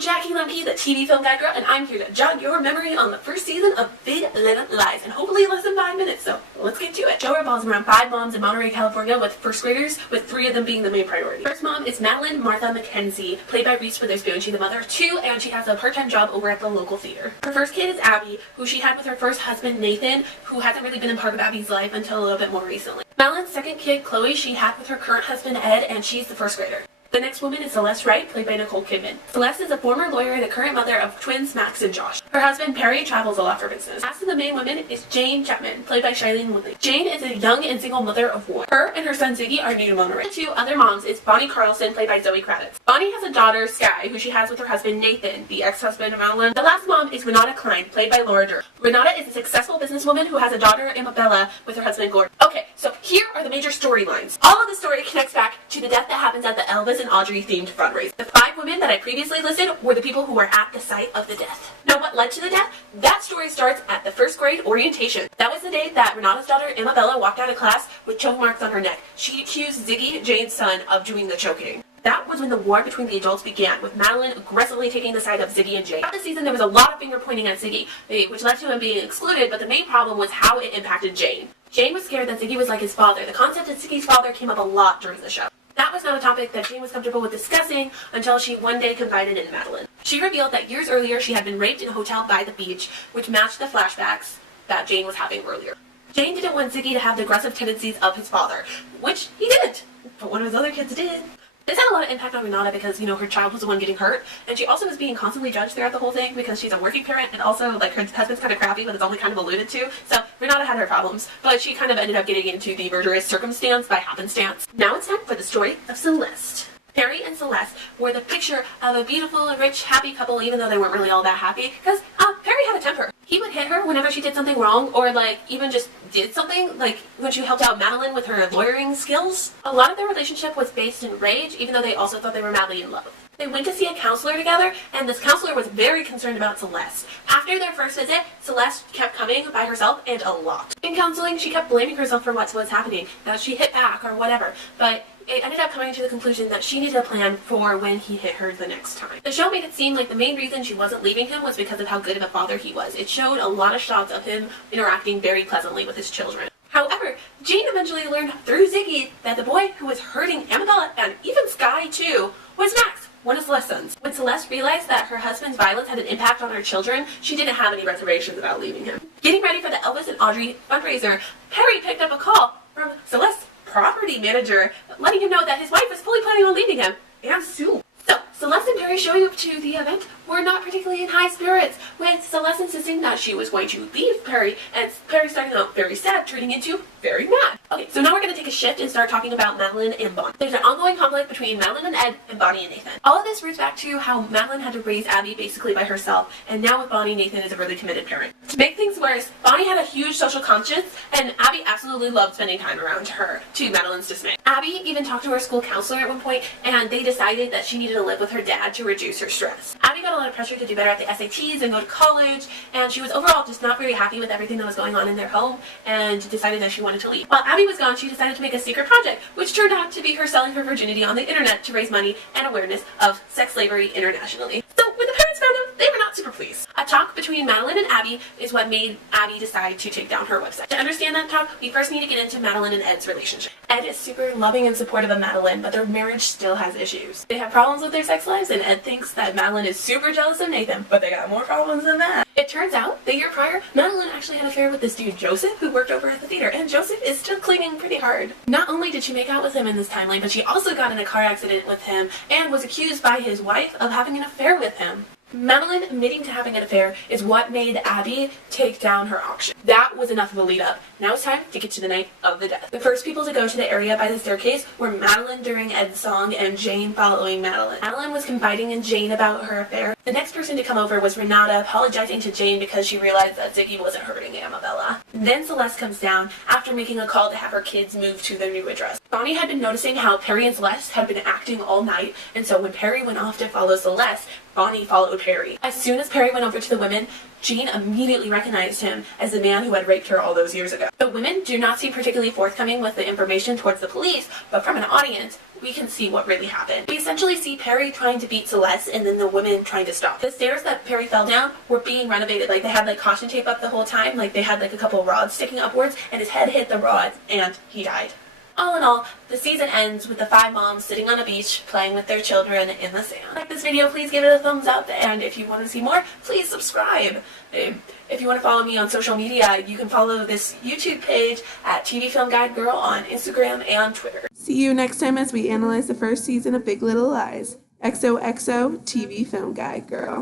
Jackie Lemke, the TV film guide girl, and I'm here to jog your memory on the first season of Big Little Lies, and hopefully less than 5 minutes, so let's get to it. Show revolves around 5 moms in Monterey, California, with first graders, with 3 of them being the main priority. First mom is Madeline Martha McKenzie, played by Reese Witherspoon. She's the mother of 2, and she has a part-time job over at the local theater. Her first kid is Abby, who she had with her first husband, Nathan, who hasn't really been a part of Abby's life until a little bit more recently. Madeline's second kid, Chloe, she had with her current husband, Ed, and she's the first grader. The next woman is Celeste Wright, played by Nicole Kidman. Celeste is a former lawyer and the current mother of twins Max and Josh. Her husband, Perry, travels a lot for business. Last of the main women is Jane Chapman, played by Shailene Woodley. Jane is a young and single mother of 1. Her and her son Ziggy are new to Monterey. The 2 other moms is Bonnie Carlson, played by Zoe Kravitz. Bonnie has a daughter, Sky, who she has with her husband, Nathan, the ex-husband of Madeline. The last mom is Renata Klein, played by Laura Dern. Renata is a successful businesswoman who has a daughter, Amabella, with her husband, Gordon. Okay, so here are the major storylines. All of the story connects back to the death that happens at the Elvis and Audrey themed fundraiser. The 5 women that I previously listed were the people who were at the site of the death. Now, what led to the death? That story starts at the first grade orientation. That was the day that Renata's daughter, Amabella, walked out of class with choke marks on her neck. She accused Ziggy, Jane's son, of doing the choking. That was when the war between the adults began, with Madeline aggressively taking the side of Ziggy and Jane. Throughout the season, there was a lot of finger pointing at Ziggy, which led to him being excluded, but the main problem was how it impacted Jane. Jane was scared that Ziggy was like his father. The concept of Ziggy's father came up a lot during the show. That was not a topic that Jane was comfortable with discussing until she one day confided in Madeline. She revealed that years earlier she had been raped in a hotel by the beach, which matched the flashbacks that Jane was having earlier. Jane didn't want Ziggy to have the aggressive tendencies of his father, which he didn't, but one of his other kids did. This had a lot of impact on Renata because, her child was the one getting hurt, and she also was being constantly judged throughout the whole thing because she's a working parent, and also, her husband's kind of crappy, but it's only kind of alluded to. So, Renata had her problems, but she kind of ended up getting into the murderous circumstance by happenstance. Now it's time for the story of Celeste. Perry and Celeste were the picture of a beautiful, rich, happy couple, even though they weren't really all that happy, because Perry had a temper. He would hit her whenever she did something wrong, or even just did something, like when she helped out Madeline with her lawyering skills. A lot of their relationship was based in rage, even though they also thought they were madly in love. They went to see a counselor together, and this counselor was very concerned about Celeste. After their first visit, Celeste kept coming by herself, and a lot. In counseling, she kept blaming herself for what was happening, that she hit back or whatever, but it ended up coming to the conclusion that she needed a plan for when he hit her the next time. The show made it seem like the main reason she wasn't leaving him was because of how good of a father he was. It showed a lot of shots of him interacting very pleasantly with his children. However, Jane eventually learned through Ziggy that the boy who was hurting Amabella, and even Sky too, was Max, one of Celeste's sons. When Celeste realized that her husband's violence had an impact on her children, she didn't have any reservations about leaving him. Getting ready for the Elvis and Audrey fundraiser, Perry picked up a call from Celeste's property manager, letting him know that his wife was fully planning on leaving him, and soon. So, Celeste and Perry showing up to the event were not particularly in high spirits, with Celeste insisting that she was going to leave Perry, and Perry starting out very sad, turning into very mad. Okay, so now we're going to take a shift and start talking about Madeline and Bonnie. There's an ongoing conflict between Madeline and Ed, and Bonnie and Nathan. All of this roots back to how Madeline had to raise Abby basically by herself, and now with Bonnie, Nathan is a really committed parent. To make things worse, Bonnie had a huge social conscience, and Abby absolutely loved spending time around her, to Madeline's dismay. Abby even talked to her school counselor at one point, and they decided that she needed to live with her dad to reduce her stress. Abby got a lot of pressure to do better at the SATs and go to college, and she was overall just not very happy with everything that was going on in their home, and decided that she wanted to leave. While Abby was gone, she decided to make a secret project, which turned out to be her selling her virginity on the internet to raise money and awareness of sex slavery internationally. So when the parents found out, they were not super pleased. A talk between Madeline and Abby is what made Abby decide to take down her website. To understand that talk, we first need to get into Madeline and Ed's relationship. Ed is super loving and supportive of Madeline, but their marriage still has issues. They have problems with their sex lives, and Ed thinks that Madeline is super jealous of Nathan, but they got more problems than that. It turns out, the year prior, Madeline actually had an affair with this dude Joseph, who worked over at the theater, and Joseph is still clinging pretty hard. Not only did she make out with him in this timeline, but she also got in a car accident with him, and was accused by his wife of having an affair with him. Madeline admitting to having an affair is what made Abby take down her auction. That was enough of a lead up. Now it's time to get to the night of the death. The first people to go to the area by the staircase were Madeline during Ed's song and Jane following Madeline. Madeline was confiding in Jane about her affair. The next person to come over was Renata, apologizing to Jane because she realized that Ziggy wasn't hurting Amabella. Then Celeste comes down after making a call to have her kids move to their new address. Bonnie had been noticing how Perry and Celeste had been acting all night, and so when Perry went off to follow Celeste, Bonnie followed Perry. As soon as Perry went over to the women, Jean immediately recognized him as the man who had raped her all those years ago. The women do not seem particularly forthcoming with the information towards the police, but from an audience, we can see what really happened. We essentially see Perry trying to beat Celeste and then the women trying to stop. The stairs that Perry fell down were being renovated. Like, they had like caution tape up the whole time. Like, they had like a couple rods sticking upwards, and his head hit the rods and he died. All in all, the season ends with the 5 moms sitting on a beach playing with their children in the sand. Like this video, please give it a thumbs up, and if you want to see more, please subscribe. If you want to follow me on social media, you can follow this YouTube page at TV Film Guide Girl on Instagram and Twitter. See you next time as we analyze the first season of Big Little Lies. XOXO TV Film Guide Girl.